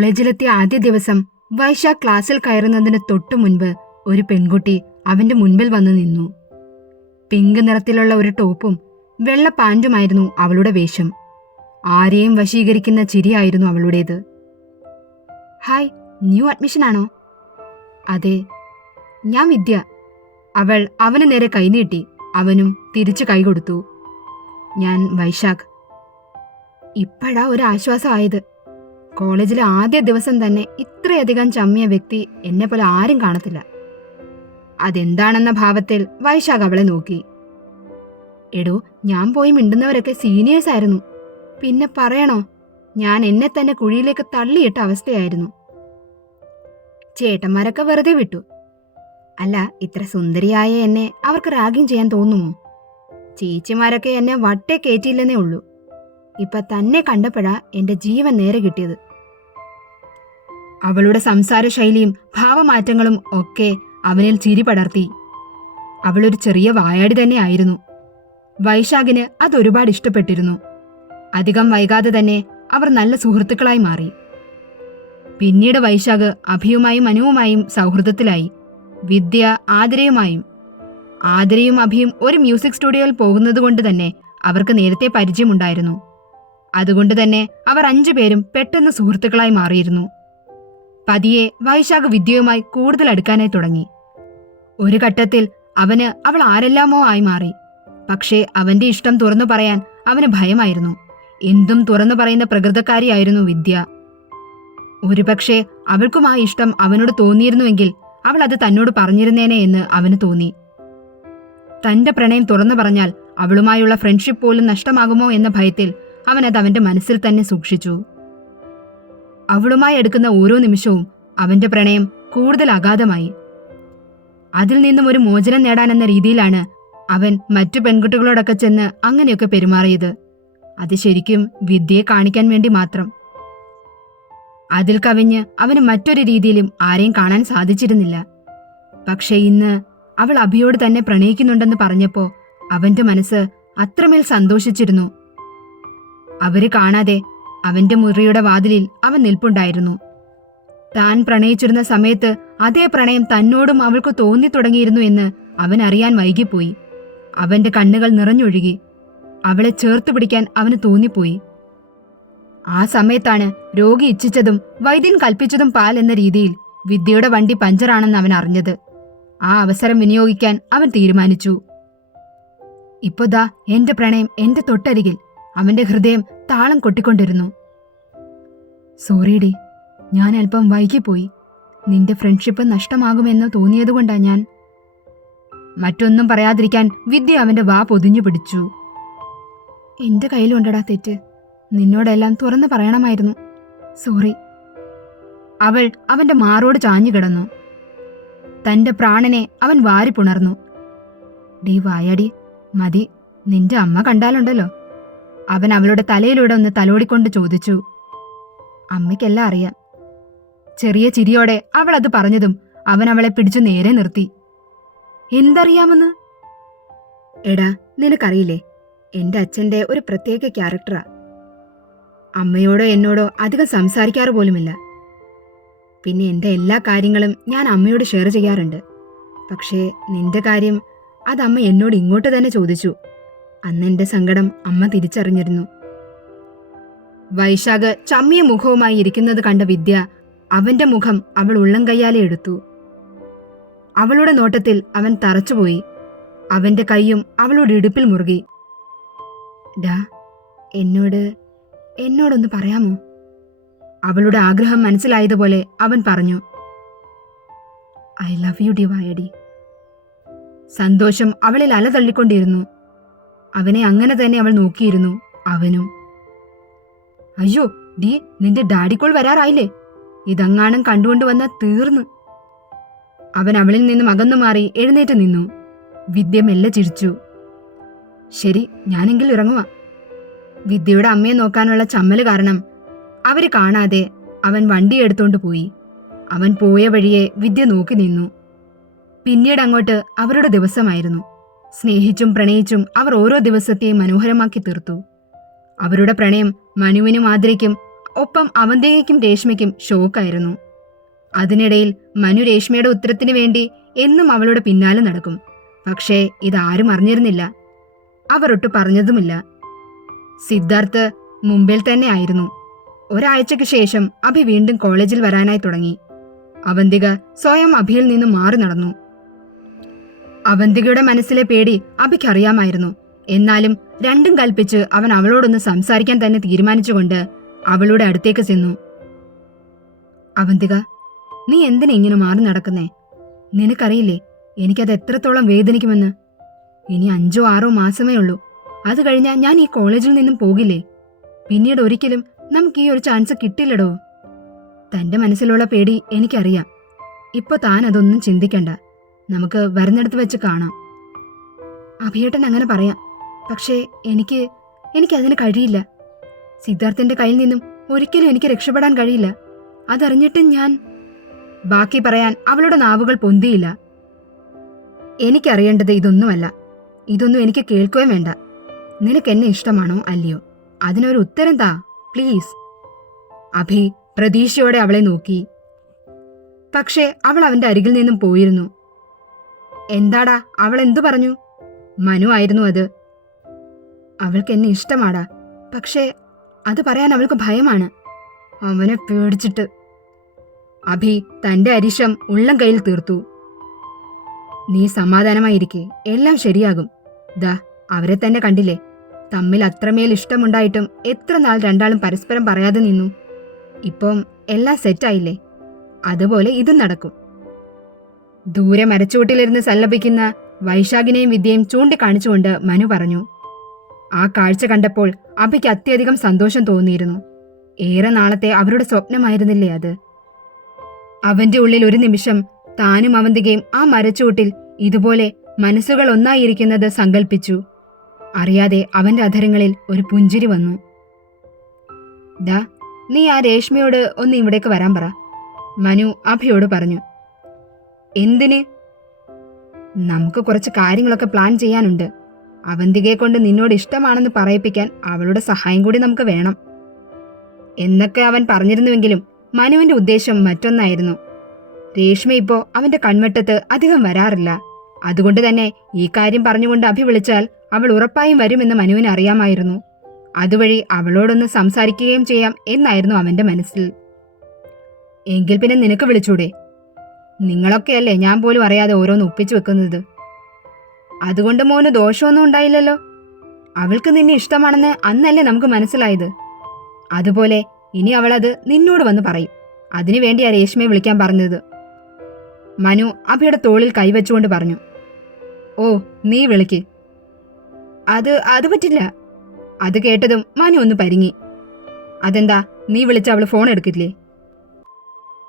കോളേജിലെത്തിയ ആദ്യ ദിവസം വൈശാഖ് ക്ലാസ്സിൽ കയറുന്നതിന് തൊട്ടു മുൻപ് ഒരു പെൺകുട്ടി അവന്റെ മുൻപിൽ വന്നു നിന്നു. പിങ്ക് നിറത്തിലുള്ള ഒരു ടോപ്പും വെള്ള പാൻറ്റുമായിരുന്നു അവളുടെ വേഷം. ആരെയും വശീകരിക്കുന്ന ചിരിയായിരുന്നു അവളുടേത്. ഹായ്, ന്യൂ അഡ്മിഷൻ ആണോ? അതെ, ഞാൻ വിദ്യ. അവൾ അവന് നേരെ കൈനീട്ടി. അവനും തിരിച്ചു കൈ കൊടുത്തു. ഞാൻ വൈശാഖ്. ഇപ്പോഴാ ഒരു ആശ്വാസമായത്. കോളേജിലെ ആദ്യ ദിവസം തന്നെ ഇത്രയധികം ചമ്മിയ വ്യക്തി എന്നെ പോലെ ആരും കാണത്തില്ല. അതെന്താണെന്ന ഭാവത്തിൽ വൈശാഖ് അവളെ നോക്കി. എടോ, ഞാൻ പോയി മിണ്ടുന്നവരൊക്കെ സീനിയേഴ്സ് ആയിരുന്നു. പിന്നെ പറയണോ, ഞാൻ എന്നെ തന്നെ കുഴിയിലേക്ക് തള്ളിയിട്ട അവസ്ഥയായിരുന്നു. ചേട്ടന്മാരൊക്കെ വെറുതെ വിട്ടു. അല്ല, ഇത്ര സുന്ദരിയായ എന്നെ അവർക്ക് റാഗിങ് ചെയ്യാൻ തോന്നുമോ? ചേച്ചിമാരൊക്കെ എന്നെ വട്ടേ കയറ്റിയില്ലെന്നേ ഉള്ളൂ. ഇപ്പൊ തന്നെ കണ്ടപ്പോഴാ എന്റെ ജീവൻ നേരെ കിട്ടിയത്. അവളുടെ സംസാര ശൈലിയും ഭാവമാറ്റങ്ങളും ഒക്കെ അവനിൽ ചിരി പടർത്തി. അവളൊരു ചെറിയ വായാടി തന്നെയായിരുന്നു. വൈശാഖിന് അതൊരുപാട് ഇഷ്ടപ്പെട്ടിരുന്നു. അധികം വൈകാതെ തന്നെ അവർ നല്ല സുഹൃത്തുക്കളായി മാറി. പിന്നീട് വൈശാഖ് അഭിയുമായും അനുവുമായും സൗഹൃദത്തിലായി. വിദ്യ ആതിരയുമായും. ആതിരയും അഭിയും ഒരു മ്യൂസിക് സ്റ്റുഡിയോയിൽ പോകുന്നത് കൊണ്ട് തന്നെ അവർക്ക് നേരത്തെ പരിചയമുണ്ടായിരുന്നു. അതുകൊണ്ട് തന്നെ അവർ 5 പേരും പെട്ടെന്ന് സുഹൃത്തുക്കളായി മാറിയിരുന്നു. പതിയെ വൈശാഖ് വിദ്യയുമായി കൂടുതൽ അടുക്കാനായി തുടങ്ങി. ഒരു ഘട്ടത്തിൽ അവന് അവൾ ആരെല്ലാമോ ആയി മാറി. പക്ഷേ അവന്റെ ഇഷ്ടം തുറന്നു പറയാൻ അവന് ഭയമായിരുന്നു. എന്തും തുറന്നു പറയുന്ന പ്രകൃതക്കാരിയായിരുന്നു വിദ്യ. ഒരുപക്ഷെ അവൾക്കും ആ ഇഷ്ടം അവനോട് തോന്നിയിരുന്നുവെങ്കിൽ അവൾ അത് തന്നോട് പറഞ്ഞിരുന്നേനെ എന്ന് അവന് തോന്നി. തന്റെ പ്രണയം തുറന്നു പറഞ്ഞാൽ അവളുമായുള്ള ഫ്രണ്ട്ഷിപ്പ് പോലും നഷ്ടമാകുമോ എന്ന ഭയത്തിൽ അവനത് അവന്റെ മനസ്സിൽ തന്നെ സൂക്ഷിച്ചു. അവളുമായി എടുക്കുന്ന ഓരോ നിമിഷവും അവന്റെ പ്രണയം കൂടുതൽ അഗാധമായി. അതിൽ നിന്നും ഒരു മോചനം നേടാനെന്ന രീതിയിലാണ് അവൻ മറ്റു പെൺകുട്ടികളോടൊക്കെ ചെന്ന് അങ്ങനെയൊക്കെ പെരുമാറിയത്. അത് ശരിക്കും വിദ്യയെ കാണിക്കാൻ വേണ്ടി മാത്രം. അതിൽ കവിഞ്ഞ് അവന് മറ്റൊരു രീതിയിലും ആരെയും കാണാൻ സാധിച്ചിരുന്നില്ല. പക്ഷെ ഇന്ന് അവൾ അഭിയോട് തന്നെ പ്രണയിക്കുന്നുണ്ടെന്ന് പറഞ്ഞപ്പോ അവന്റെ മനസ്സ് അത്രമേൽ സന്തോഷിച്ചിരുന്നു. അവര് കാണാതെ അവന്റെ മുറിയുടെ വാതിലിൽ അവൻ നിൽപ്പുണ്ടായിരുന്നു. താൻ പ്രണയിച്ചിരുന്ന സമയത്ത് അതേ പ്രണയം തന്നോടും അവൾക്ക് തോന്നി തുടങ്ങിയിരുന്നു എന്ന് അവൻ അറിയാൻ വൈകിപ്പോയി. അവന്റെ കണ്ണുകൾ നിറഞ്ഞൊഴുകി. അവളെ ചേർത്തു പിടിക്കാൻ അവന് തോന്നിപ്പോയി. ആ സമയത്താണ് രോഗി ഇച്ഛിച്ചതും വൈദ്യൻ കൽപ്പിച്ചതും പാൽ എന്ന രീതിയിൽ വിദ്യയുടെ വണ്ടി പഞ്ചറാണെന്ന് അവൻ അറിഞ്ഞത്. ആ അവസരം വിനിയോഗിക്കാൻ അവൻ തീരുമാനിച്ചു. ഇപ്പോതാ എന്റെ പ്രണയം എന്റെ തൊട്ടരികിൽ. അവന്റെ ഹൃദയം താളം കൊട്ടിക്കൊണ്ടിരുന്നു. സോറിഡി, ഞാൻ അല്പം വൈകിപ്പോയി. നിന്റെ ഫ്രണ്ട്ഷിപ്പ് നഷ്ടമാകുമെന്ന് തോന്നിയതുകൊണ്ടാ ഞാൻ. മറ്റൊന്നും പറയാതിരിക്കാൻ വിദ്യ അവന്റെ വാ പൊതിഞ്ഞു പിടിച്ചു. എന്റെ കയ്യിലുണ്ടടാ തെറ്റ്. നിന്നോടെല്ലാം തുറന്നു പറയണമായിരുന്നു. സോറി. അവൾ അവന്റെ മാറോട് ചാഞ്ഞു കിടന്നു. തന്റെ പ്രാണനെ അവൻ വാരിപ്പുണർന്നു. ഡീ വായടി, മതി. നിന്റെ അമ്മ കണ്ടാലുണ്ടല്ലോ. അവൻ അവളുടെ തലയിലൂടെ ഒന്ന് തലോടിക്കൊണ്ട് ചോദിച്ചു. അമ്മയ്ക്കെല്ലാം അറിയാം. ചെറിയ ചിരിയോടെ അവൾ അത് പറഞ്ഞതും അവൻ അവളെ പിടിച്ചു നേരെ നിർത്തി. എന്തറിയാമെന്ന്? എടാ, നിനക്കറിയില്ലേ, എന്റെ അച്ഛന്റെ ഒരു പ്രത്യേക ക്യാരക്ടറാ. അമ്മയോടോ എന്നോടോ അധികം സംസാരിക്കാറ് പോലുമില്ല. പിന്നെ എന്റെ എല്ലാ കാര്യങ്ങളും ഞാൻ അമ്മയോട് ഷെയർ ചെയ്യാറുണ്ട്. പക്ഷേ നിന്റെ കാര്യം അത് അമ്മ എന്നോട് ഇങ്ങോട്ട് തന്നെ ചോദിച്ചു. അന്ന് എന്റെ സങ്കടം അമ്മ തിരിച്ചറിഞ്ഞിരുന്നു. വൈശാഖ് ചമ്മിയ മുഖവുമായി ഇരിക്കുന്നത് കണ്ട വിദ്യ അവന്റെ മുഖം അവൾ ഉള്ളം കയ്യാലെ എടുത്തു. അവളുടെ നോട്ടത്തിൽ അവൻ തറച്ചുപോയി. അവന്റെ കൈയും അവളുടെ ഇടുപ്പിൽ മുറുകി. ഡാ, എന്നോടൊന്ന് പറയാമോ? അവളുടെ ആഗ്രഹം മനസ്സിലായതുപോലെ അവൻ പറഞ്ഞു. ഐ ലവ് യു ഡിവായടി. സന്തോഷം അവളിൽ അലതള്ളിക്കൊണ്ടിരുന്നു. അവനെ അങ്ങനെ തന്നെ അവൾ നോക്കിയിരുന്നു. അവനും. അയ്യോ ഡി, നിന്റെ ഡാഡിക്കോൾ വരാറായില്ലേ? ഇതങ്ങാനും കണ്ടുകൊണ്ടുവന്ന തീർന്നു. അവൻ അവളിൽ നിന്നും അകന്നു മാറി എഴുന്നേറ്റ് നിന്നു. വിദ്യ മെല്ലെ ചിരിച്ചു. ശരി, ഞാനെങ്കിൽ ഇറങ്ങുവാ. വിദ്യയുടെ അമ്മയെ നോക്കാനുള്ള ചമ്മല് കാരണം അവര് കാണാതെ അവൻ വണ്ടി എടുത്തോണ്ട് പോയി. അവൻ പോയ വഴിയെ വിദ്യ നോക്കി നിന്നു. പിന്നീട് അങ്ങോട്ട് അവരുടെ ദിവസമായിരുന്നു. സ്നേഹിച്ചും പ്രണയിച്ചും അവർ ഓരോ ദിവസത്തെയും മനോഹരമാക്കി തീർത്തു. അവരുടെ പ്രണയം മനുവിനും ആതിരയ്ക്കും ഒപ്പം അവന്തികയ്ക്കും രേഷ്മയ്ക്കും ഷോക്കായിരുന്നു. അതിനിടയിൽ മനു രേഷ്മയുടെ ഉത്തരത്തിന് വേണ്ടി എന്നും അവളുടെ പിന്നാലെ നടക്കും. പക്ഷേ ഇതാരും അറിഞ്ഞിരുന്നില്ല. അവർ ഒട്ട് പറഞ്ഞതുമില്ല. സിദ്ധാർത്ഥ് മുംബൈയിൽ തന്നെ ആയിരുന്നു. ഒരാഴ്ചയ്ക്ക് ശേഷം അഭി വീണ്ടും കോളേജിൽ വരാനായി തുടങ്ങി. അവന്തിക സ്വയം അഭിയിൽ നിന്ന് മാറി നടന്നു. അവന്തികയുടെ മനസ്സിലെ പേടി അഭിക്കറിയാമായിരുന്നു. എന്നാലും രണ്ടും കൽപ്പിച്ച് അവൻ അവളോടൊന്ന് സംസാരിക്കാൻ തന്നെ തീരുമാനിച്ചുകൊണ്ട് അവളുടെ അടുത്തേക്ക് ചെന്നു. അവന്തിക, നീ എന്തിനാ ഇങ്ങനെ മാറി നടക്കുന്നേ? നിനക്കറിയില്ലേ എനിക്കത് എത്രത്തോളം വേദനിക്കുമെന്ന്? ഇനി 5-6 മാസമേ ഉള്ളൂ. അത് കഴിഞ്ഞാൽ ഞാൻ ഈ കോളേജിൽ നിന്നും പോകില്ലേ? പിന്നീട് ഒരിക്കലും നമുക്ക് ഈ ഒരു ചാൻസ് കിട്ടില്ലടോ. തന്റെ മനസ്സിലുള്ള പേടി എനിക്കറിയാം. ഇപ്പൊ താൻ അതൊന്നും ചിന്തിക്കണ്ട. നമുക്ക് വരുന്നിടത്ത് വെച്ച് കാണാം. അഭിയേട്ടൻ അങ്ങനെ പറയാം. പക്ഷേ എനിക്കതിന് കഴിയില്ല. സിദ്ധാർത്ഥന്റെ കയ്യിൽ നിന്നും ഒരിക്കലും എനിക്ക് രക്ഷപ്പെടാൻ കഴിയില്ല. അതറിഞ്ഞിട്ടും ഞാൻ... ബാക്കി പറയാൻ അവളുടെ നാവുകൾ പൊന്തിയില്ല. എനിക്കറിയേണ്ടത് ഇതൊന്നുമല്ല. ഇതൊന്നും എനിക്ക് കേൾക്കുകയും വേണ്ട. നിനക്ക് എന്നെ ഇഷ്ടമാണോ അല്ലയോ? അതിനൊരു ഉത്തരം താ പ്ലീസ്. അഭി പ്രതീക്ഷയോടെ അവളെ നോക്കി. പക്ഷേ അവൾ അവന്റെ അരികിൽ നിന്നും പോയിരുന്നു. എന്താടാ, അവൾ എന്തു പറഞ്ഞു? മനു ആയിരുന്നു അത്. അവൾക്ക് എന്നെ ഇഷ്ടമാടാ. പക്ഷേ അത് പറയാൻ അവൾക്ക് ഭയമാണ്. അവനെ പേടിച്ചിട്ട്. അഭി തന്റെ അരിശം ഉള്ളം കയ്യിൽ തീർത്തു. നീ സമാധാനമായിരിക്കെ, എല്ലാം ശരിയാകും. ദാ അവരെ തന്നെ കണ്ടില്ലേ? തമ്മിൽ അത്രമേൽ ഇഷ്ടമുണ്ടായിട്ടും എത്ര നാൾ രണ്ടാളും പരസ്പരം പറയാതെ നിന്നു. ഇപ്പം എല്ലാം സെറ്റായില്ലേ? അതുപോലെ ഇതും നടക്കും. ദൂരെ മരച്ചുവട്ടിലിരുന്ന് സല്ലപിക്കുന്ന വൈശാഖിനെയും വിദ്യയും ചൂണ്ടിക്കാണിച്ചുകൊണ്ട് മനു പറഞ്ഞു. ആ കാഴ്ച കണ്ടപ്പോൾ അഭിക്ക് അത്യധികം സന്തോഷം തോന്നിയിരുന്നു. ഏറെ നാളത്തെ അവരുടെ സ്വപ്നമായിരുന്നില്ലേ അത്? അവന്റെ ഉള്ളിൽ ഒരു നിമിഷം താനും അവന്തികയും ആ മരച്ചുവട്ടിൽ ഇതുപോലെ മനസ്സുകൾ ഒന്നായിരിക്കുന്നത് സങ്കൽപ്പിച്ചു. അറിയാതെ അവന്റെ അധരങ്ങളിൽ ഒരു പുഞ്ചിരി വന്നു. ദാ, നീ ആ രേഷ്മയോട് ഒന്ന് ഇവിടേക്ക് വരാൻ പറ, മനു അഭിയോട് പറഞ്ഞു. എന്തിന്? നമുക്ക് കുറച്ച് കാര്യങ്ങളൊക്കെ പ്ലാൻ ചെയ്യാനുണ്ട്. അവന്തികയെ കൊണ്ട് നിന്നോട് ഇഷ്ടമാണെന്ന് പറയിപ്പിക്കാൻ അവളുടെ സഹായം കൂടി നമുക്ക് വേണം എന്നൊക്കെ അവൻ പറഞ്ഞിരുന്നുവെങ്കിലും മനുവിന്റെ ഉദ്ദേശം മറ്റൊന്നായിരുന്നു. രേഷ്മ ഇപ്പോ അവന്റെ കൺവെട്ടത്ത് അധികം വരാറില്ല. അതുകൊണ്ട് തന്നെ ഈ കാര്യം പറഞ്ഞുകൊണ്ട് അഭി വിളിച്ചാൽ അവൾ ഉറപ്പായും വരുമെന്ന് മനുവിന് അറിയാമായിരുന്നു. അതുവഴി അവളോടൊന്ന് സംസാരിക്കുകയും ചെയ്യാം എന്നായിരുന്നു അവന്റെ മനസ്സിൽ. എങ്കിൽ പിന്നെ നിനക്ക് വിളിച്ചൂടെ? നിങ്ങളൊക്കെയല്ലേ ഞാൻ പോലും അറിയാതെ ഓരോന്ന് ഒപ്പിച്ചു വെക്കുന്നത്. അതുകൊണ്ട് മോന് ദോഷമൊന്നും ഉണ്ടായില്ലല്ലോ. അവൾക്ക് നിന്നെ ഇഷ്ടമാണെന്ന് അന്നല്ലേ നമുക്ക് മനസ്സിലായത്. അതുപോലെ ഇനി അവളത് നിന്നോട് വന്ന് പറയും. അതിനുവേണ്ടിയാ രേഷ്മയെ വിളിക്കാൻ പറഞ്ഞത്. മനു അഭിയുടെ തോളിൽ കൈവച്ചുകൊണ്ട് പറഞ്ഞു. ഓ, നീ വിളിക്ക്. അത് പറ്റില്ല. അത് കേട്ടതും മനു ഒന്ന് പരിങ്ങി. അതെന്താ, നീ വിളിച്ച അവള് ഫോൺ എടുക്കില്ലേ?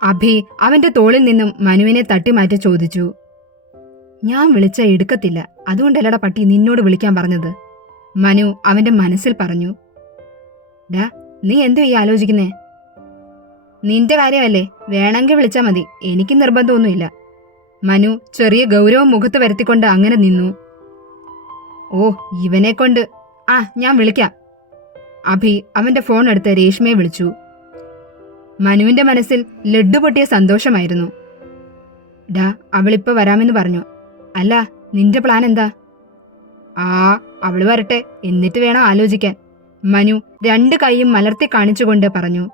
അഭി അവന്റെ തോളിൽ നിന്നും മനുവിനെ തട്ടിമാറ്റി ചോദിച്ചു. ഞാൻ വിളിച്ച എടുക്കത്തില്ല. അതുകൊണ്ടല്ലടാ പട്ടി നിന്നോട് വിളിക്കാൻ പറഞ്ഞത്, മനു അവന്റെ മനസ്സിൽ പറഞ്ഞു. ഡാ, നീ എന്തോ ഈ ആലോചിക്കുന്നേ? നിന്റെ കാര്യമല്ലേ, വേണമെങ്കിൽ വിളിച്ചാൽ മതി. എനിക്ക് നിർബന്ധമൊന്നുമില്ല. മനു ചെറിയ ഗൗരവം മുഖത്ത് വരുത്തിക്കൊണ്ട് അങ്ങനെ നിന്നു. ഓ, ഇവനെ കൊണ്ട് ഞാൻ വിളിക്കാം. അഭി അവന്റെ ഫോൺ എടുത്ത് രേഷ്മയെ വിളിച്ചു. മനുവിന്റെ മനസ്സിൽ ലഡ്ഡു പൊട്ടിയ സന്തോഷമായിരുന്നു. ഡാ, അവളിപ്പോ വരാമെന്ന് പറഞ്ഞു. അല്ല, നിന്റെ പ്ലാൻ എന്താ? അവള് വരട്ടെ, എന്നിട്ട് വേണം ആലോചിക്കാൻ. മനു 2 കൈയും മലർത്തി കാണിച്ചുകൊണ്ട് പറഞ്ഞു.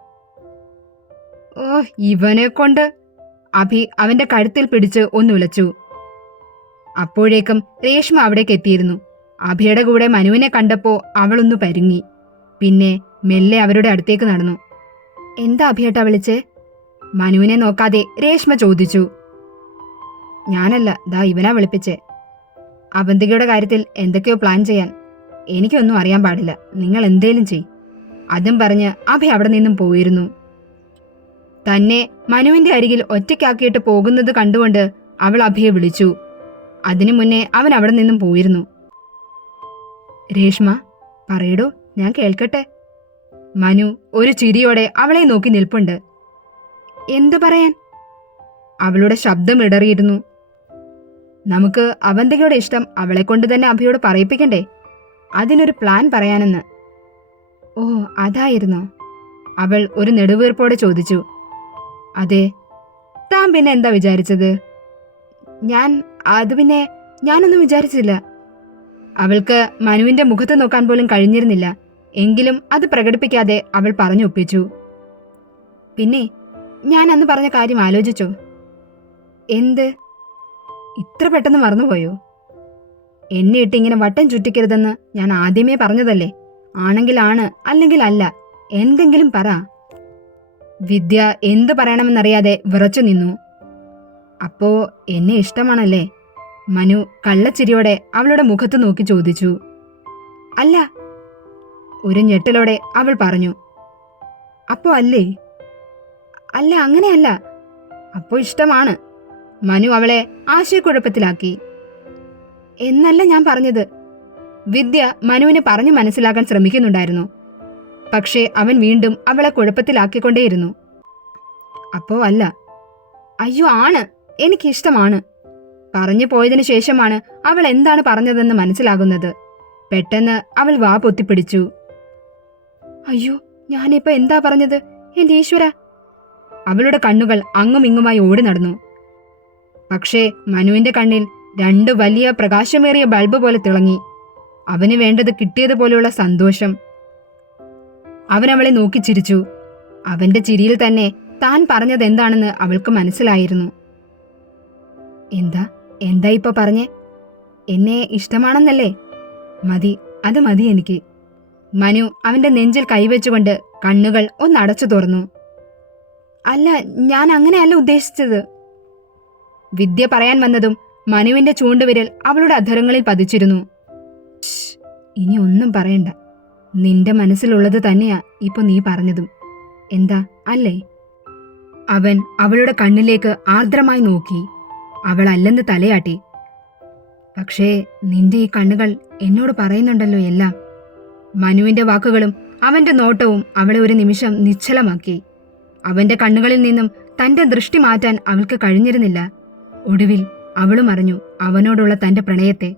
ഓ, ഇവനെ കൊണ്ട്. അഭി അവന്റെ കഴുത്തിൽ പിടിച്ച് ഒന്നുലച്ചു. അപ്പോഴേക്കും രേഷ്മ അവിടേക്ക് എത്തിയിരുന്നു. അഭിയുടെ കൂടെ മനുവിനെ കണ്ടപ്പോ അവളൊന്നു പരുങ്ങി. പിന്നെ മെല്ലെ അവരുടെ അടുത്തേക്ക് നടന്നു. എന്താ അഭിയേട്ടാ വിളിച്ചേ? മനുവിനെ നോക്കാതെ രേഷ്മ ചോദിച്ചു. ഞാനല്ല, ദാ ഇവനാ വിളിപ്പിച്ചേ. അവന്തികയുടെ കാര്യത്തിൽ എന്തൊക്കെയോ പ്ലാൻ ചെയ്യാൻ. എനിക്കൊന്നും അറിയാൻ പാടില്ല. നിങ്ങൾ എന്തേലും ചെയ്. അതും പറഞ്ഞ് അഭി അവിടെ നിന്നും പോയിരുന്നു. തന്നെ മനുവിന്റെ അരികിൽ ഒറ്റയ്ക്കാക്കിയിട്ട് പോകുന്നത് കണ്ടുകൊണ്ട് അവൾ അഭിയെ വിളിച്ചു. അതിനു മുന്നേ അവൻ അവിടെ നിന്നും പോയിരുന്നു. രേഷ്മ, പറയടോ, ഞാൻ കേൾക്കട്ടെ. മനു ഒരു ചിരിയോടെ അവളെ നോക്കി നിൽപ്പുണ്ട്. എന്തു പറയാൻ? അവളുടെ ശബ്ദം ഇടറിയിരുന്നു. നമുക്ക് അവന്തികയുടെ ഇഷ്ടം അവളെ കൊണ്ട് തന്നെ അഭിയോട് പറയിപ്പിക്കണ്ടേ? അതിനൊരു പ്ലാൻ പറയാനെന്ന്. ഓ, അതായിരുന്നോ? അവൾ ഒരു നെടുവീർപ്പോടെ ചോദിച്ചു. അതെ. താൻ പിന്നെ എന്താ വിചാരിച്ചത്? ഞാനൊന്നും വിചാരിച്ചില്ല. അവൾക്ക് മനുവിന്റെ മുഖത്ത് നോക്കാൻ പോലും കഴിഞ്ഞിരുന്നില്ല. എങ്കിലും അത് പ്രകടിപ്പിക്കാതെ അവൾ പറഞ്ഞൊപ്പിച്ചു. പിന്നെ ഞാൻ അന്ന് പറഞ്ഞ കാര്യം ആലോചിച്ചോ? എന്ത്? ഇത്ര പെട്ടെന്ന് മറന്നുപോയോ? എന്നെ ഇട്ട് ഇങ്ങനെ വട്ടം ചുറ്റിക്കരുതെന്ന് ഞാൻ ആദ്യമേ പറഞ്ഞതല്ലേ. ആണെങ്കിൽ ആണ്, അല്ലെങ്കിൽ അല്ല. എന്തെങ്കിലും പറ. വിദ്യ എന്തു പറയണമെന്നറിയാതെ വിറച്ചു നിന്നു. അപ്പോ എന്നെ ഇഷ്ടമാണല്ലേ? മനു കള്ളച്ചിരിയോടെ അവളുടെ മുഖത്ത് നോക്കി ചോദിച്ചു. അല്ല. ഒരു ഞെട്ടലോടെ അവൾ പറഞ്ഞു. അപ്പോ അല്ലേ? അല്ല, അങ്ങനെയല്ല. അപ്പോ ഇഷ്ടമാണ്. മനു അവളെ ആശയക്കുഴപ്പത്തിലാക്കി. എന്നല്ല ഞാൻ പറഞ്ഞത്. വിദ്യ മനുവിനെ പറഞ്ഞു മനസ്സിലാക്കാൻ ശ്രമിക്കുന്നുണ്ടായിരുന്നു. പക്ഷേ അവൻ വീണ്ടും അവളെ കുഴപ്പത്തിലാക്കിക്കൊണ്ടേയിരുന്നു. അപ്പോ അല്ല. അയ്യോ, ആണ്. എനിക്കിഷ്ടമാണ്. പറഞ്ഞു പോയതിനു ശേഷമാണ് അവൾ എന്താണ് പറഞ്ഞതെന്ന് മനസ്സിലാകുന്നത്. പെട്ടെന്ന് അവൾ വാ പൊത്തിപ്പിടിച്ചു. അയ്യോ, ഞാനിപ്പോ എന്താ പറഞ്ഞത്? എന്റെ ഈശ്വര! അവളുടെ കണ്ണുകൾ അങ്ങും ഇങ്ങുമായി ഓടി നടന്നു. പക്ഷേ മനുവിന്റെ കണ്ണിൽ 2 വലിയ പ്രകാശമേറിയ ബൾബ് പോലെ തിളങ്ങി. അവന് വേണ്ടത് കിട്ടിയതുപോലെയുള്ള സന്തോഷം. അവൻ അവളെ നോക്കി ചിരിച്ചു. അവന്റെ ചിരിയിൽ തന്നെ താൻ പറഞ്ഞത് എന്താണെന്ന് അവൾക്ക് മനസ്സിലായിരുന്നു. എന്താ ഇപ്പൊ പറഞ്ഞേ? എന്നെ ഇഷ്ടമാണെന്നല്ലേ? മതി, അത് മതി എനിക്ക്. മനു അവന്റെ നെഞ്ചിൽ കൈവച്ചുകൊണ്ട് കണ്ണുകൾ ഒന്നടച്ചു തുറന്നു. അല്ല, ഞാൻ അങ്ങനെയല്ല ഉദ്ദേശിച്ചത്. വിദ്യ പറയാൻ വന്നതും മനുവിന്റെ ചൂണ്ടുവിരൽ അവളുടെ അധരങ്ങളിൽ പതിച്ചിരുന്നു. ഇനി ഒന്നും പറയണ്ട. നിന്റെ മനസ്സിലുള്ളത് തന്നെയാ ഇപ്പൊ നീ പറഞ്ഞതും. എന്താ, അല്ലേ? അവൻ അവളുടെ കണ്ണിലേക്ക് ആർദ്രമായി നോക്കി. അവൾ അല്ലെന്ന് തലയാട്ടി. പക്ഷേ നിന്റെ ഈ കണ്ണുകൾ എന്നോട് പറയുന്നുണ്ടല്ലോ എല്ലാം. മനുവിന്റെ വാക്കുകളും അവന്റെ നോട്ടവും അവളെ ഒരു നിമിഷം നിശ്ചലമാക്കി. അവന്റെ കണ്ണുകളിൽ നിന്നും തന്റെ ദൃഷ്ടി മാറ്റാൻ അവൾക്ക് കഴിഞ്ഞിരുന്നില്ല. ഒടുവിൽ അവളും അറിഞ്ഞു അവനോടുള്ള തന്റെ പ്രണയത്തെ.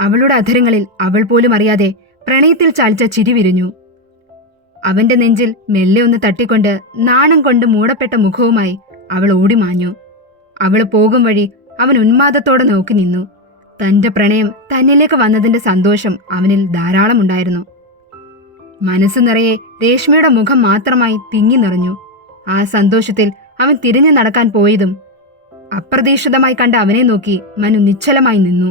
അവളുടെ അധരങ്ങളിൽ അവൾ പോലും അറിയാതെ പ്രണയത്തിൽ ചാലിച്ച ചിരി വിരിഞ്ഞു. അവന്റെ നെഞ്ചിൽ മെല്ലെ ഒന്ന് തട്ടിക്കൊണ്ട് നാണം കൊണ്ട് മൂടപ്പെട്ട മുഖവുമായി അവൾ ഓടിമാഞ്ഞു. അവൾ പോകും വഴി അവൻ ഉന്മാദത്തോടെ നോക്കി നിന്നു. തന്റെ പ്രണയം തന്നിലേക്ക് വന്നതിന്റെ സന്തോഷം അവനിൽ ധാരാളമുണ്ടായിരുന്നു. മനസ്സ് നിറയെ രേഷ്മയുടെ മുഖം മാത്രമായി തിങ്ങി നിറഞ്ഞു. ആ സന്തോഷത്തിൽ അവൻ തിരിഞ്ഞു നടക്കാൻ പോയതും അപ്രതീക്ഷിതമായി കണ്ട അവനെ നോക്കി മനു നിശ്ചലമായി നിന്നു.